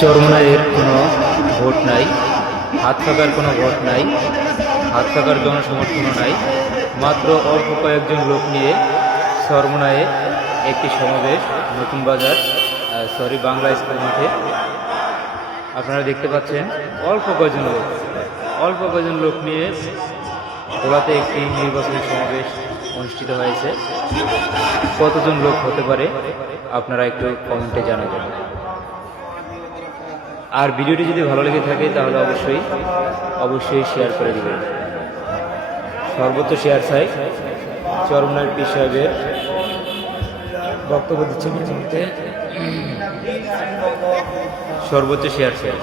চরমনাইয়ের কোনো ভোট নাই, হাত থাকার কোনো ভোট নাই, হাত থাকার জনসমর্থনও নাই। মাত্র অল্প কয়েকজন লোক নিয়ে চরমনায়ে একটি সমাবেশ, নতুন বাজার সরি, বাংলা স্কুল মাঠে। আপনারা দেখতে পাচ্ছেন, অল্প কয়েকজন লোক, অল্প কয়েকজন লোক নিয়ে ভোলাতে একটি নির্বাচনী সমাবেশ অনুষ্ঠিত হয়েছে। কতজন লোক হতে পারে, আপনারা একটু কমেন্টে জানাবেন। আর ভিডিওটি যদি ভালো লেগে থাকে তাহলে অবশ্যই অবশ্যই শেয়ার করে দিবেন সর্বোচ্চ শেয়ার চাই চরমনার পি সাহেবের বক্তব্য দিচ্ছেন এই মুহূর্তে সর্বোচ্চ শেয়ার চাই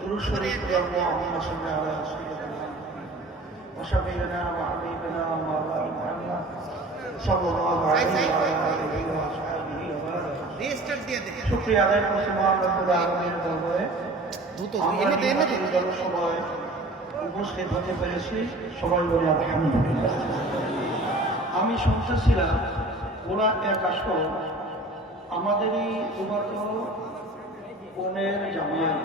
درود شريف يا اللهم صل على سيدنا وشفيعنا وحبيبنا ومولانا محمد صلى الله عليه وعلى শুক্রিয়া আদায় করছি দরবারে সময় উপস্থিত হতে পেরেছি। সবাই বলি আলহামদুলিল্লাহ। আমি শুনতেছিলাম ওরা এক আসর আমাদেরই উবাত বোনের জামাই।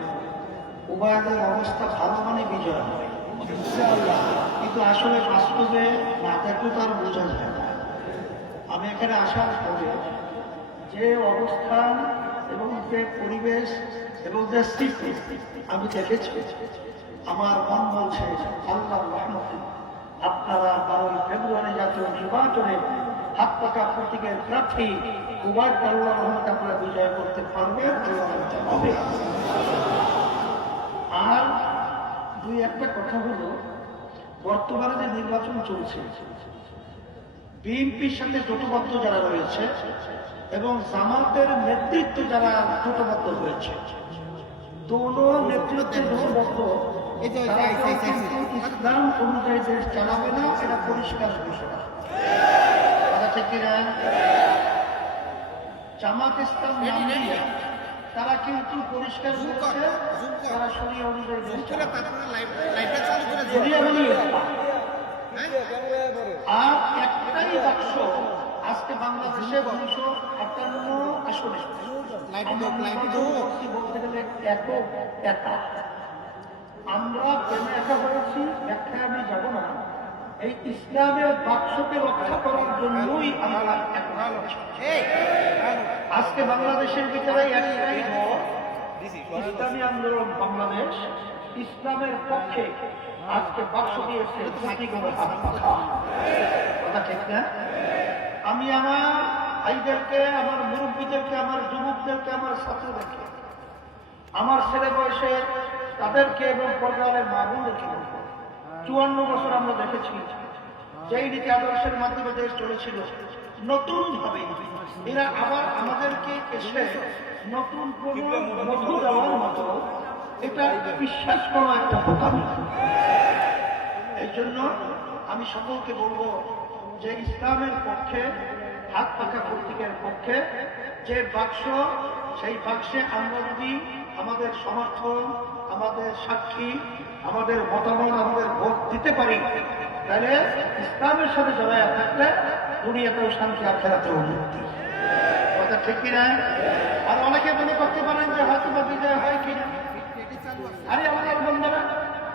উবায়দের অবস্থা ভালো মানে বিজয় কিন্তু আসলে বাস্তবে না থাকলে তো আর বোঝা যায় না। আমি এখানে আসার পরে যে অবস্থান এবং যে পরিবেশ এবং যে স্মৃতি আমি দেখেছি, আমার মন বলছে, আল্লাহ রহমতে আপনারা বারোই ফেব্রুয়ারি জাতীয় নির্বাচনে হাত পাকা প্রতীকের প্রার্থী কুমার আল্লাহ রহমত আপনারা বিজয় করতে পারবেন আর দুই একটা কথা হলো, বর্তমানে যে নির্বাচন চলছে বিএনপির সাথে জোটবদ্ধ যারা রয়েছে এবং জামাতের নেতৃত্ব যারা জোটবদ্ধ হয়েছে দোনো জোটবদ্ধ তারা কিন্তু ইসলাম অনুযায়ী দেশ চালাবে না এটা পরিষ্কার ঘোষণা। কথা ঠিক কিনা জামাত ইসলাম তারা কিন্তু পরিষ্কার বলছে তারা শরীয় অনুযায়ী। হ্যাঁ? আর বাক্স আজকে বাংলাদেশে দুশো আটান্ন আসনে। লাইট আমার দাও, লাইট দাও। কি বলতে গেলে এত একা। আমরা কেন একা হয়েছি? ব্যাখ্যা আমি যাব না। এই ইসলামের বাক্সকে রক্ষা করার জন্যই আমরা। এই আজকে বাংলাদেশের ভিতরে ইসলামী আন্দোলন বাংলাদেশ ইসলামের পক্ষে আজকে বাক্স দিয়েছে। কথা ঠিক না আমি আমার ভাইদেরকে, আমার মুরব্বীদেরকে, আমার যুবকদেরকে, আমার ছাত্রদেরকে, আমার ছেলে বয়সের তাদেরকে এবং পর্যায়ের মা বোনদেরকে বলব। চুয়ান্ন বছর আমরা দেখেছি যেই নীতি আদর্শের মাধ্যমে দেশ চলেছিল নতুন ভাবে এরা আবার আমাদেরকে এসে নতুন দেওয়ার মতো এটা বিশ্বাস করা একটা বোকামি এই জন্য আমি সকলকে বলব যে ইসলামের পক্ষে, হাত পাকা প্রতীকের পক্ষে, যে বাক্স, সেই বাক্সে আমরা যদি আমাদের সমর্থন, আমাদের সাক্ষী, আমাদের মতামত, আমাদের ভোট দিতে পারি, তাহলে ইসলামের সাথে জড়াইয়া থাকলে দুনিয়াতেও শান্তি খেলাতেও মুক্তি। কথা ঠিক কিনা? আর অনেকে মনে করতে পারেন যে হয়তো বা বিজয় হয় কিনা। আরে আমাদের বন্ধুরা,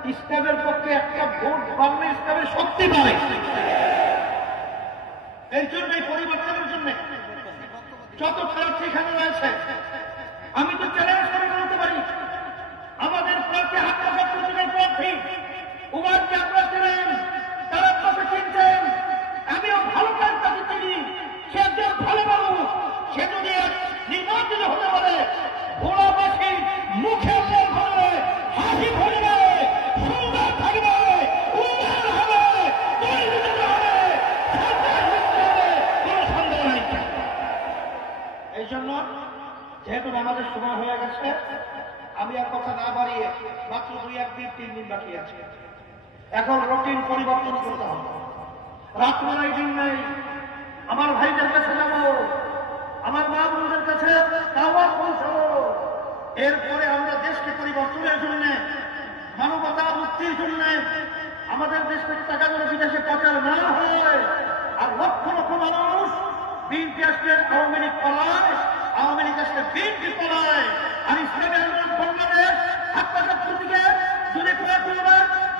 ইসলামের পক্ষে একটা ভোট বাড়লে ইসলামের শক্তি পায় এই জন্য পরিবর্তনের জন্য যত প্রার্থী এখানে রয়েছে আমি তো চ্যালেঞ্জ করে বলতে পারি আমাদের প্রার্থী হাত পাকা প্রতিকার প্রার্থী উমারকে আপনারা চেনেন তারা আপনাকে চিনতেন আমিও ভালো কাজ তাকে চিনি সে একজন ভালো মানুষ সে যদি এক নির্বাচিত হতে পারে ভোলাবাসী মুখে জল ভরবে হাসি ভরবে সুন্দর থাকবে উন্নয়ন হবে পরিবর্তন হবে সরকার মুক্ত হবে কোনো সন্দেহ নাই এই জন্য যেহেতু আমাদের সময় হয়ে গেছে আমি আর কথা না বাড়িয়ে মাত্র দুই, এক দিন, তিন দিন বাকি আছে। এখন রুটিন পরিবর্তন করতে হবে। রাত নাই, দিন নাই। আমার ভাইদের কাছে যাব। আমার মা বোনদের কাছে দাওয়াত পৌঁছাবো। এরপরে আমরা দেশকে পরিবর্তনের জন্য মানবতা মুক্তির জন্য, আমাদের দেশ থেকে টাকা করে বিদেশে পাচার না হয়।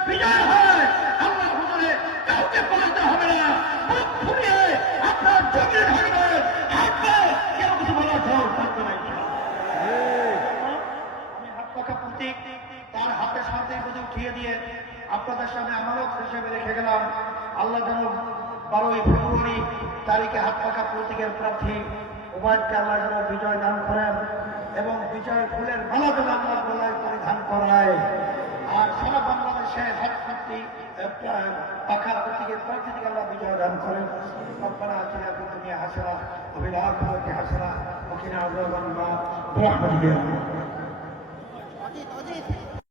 বিজয় হয় আল্লাহ হুজুরে কাউকে পড়াতে হবে না। মুখ ফুলিয়ে আপনার জমি ভাঙবেন হাঁটবে। কেউ কিছু বলার জোর থাকবে না কথা প্রতীক, তার হাতের সামনে বুঝে উঠিয়ে দিয়ে আপনাদের সামনে আমারও হিসেবে রেখে গেলাম। আল্লাহ যেন বারোই ফেব্রুয়ারি তারিখে হাত পাকা প্রতীকের প্রার্থী উবায়দকে আল্লাহ যেন বিজয় দান করেন এবং বিজয় ফুলের মালা যেন আল্লাহ গলায় পরিধান করায়। আর সারা বাংলা শেষ শক্তি পাখার প্রতীকের পক্ষ থেকে আল্লাহ বিজয় দান করেন। রব্বানা আতিনা ফিদ দুনিয়া হাসানা ওয়া ফিল আখিরাতি হাসানা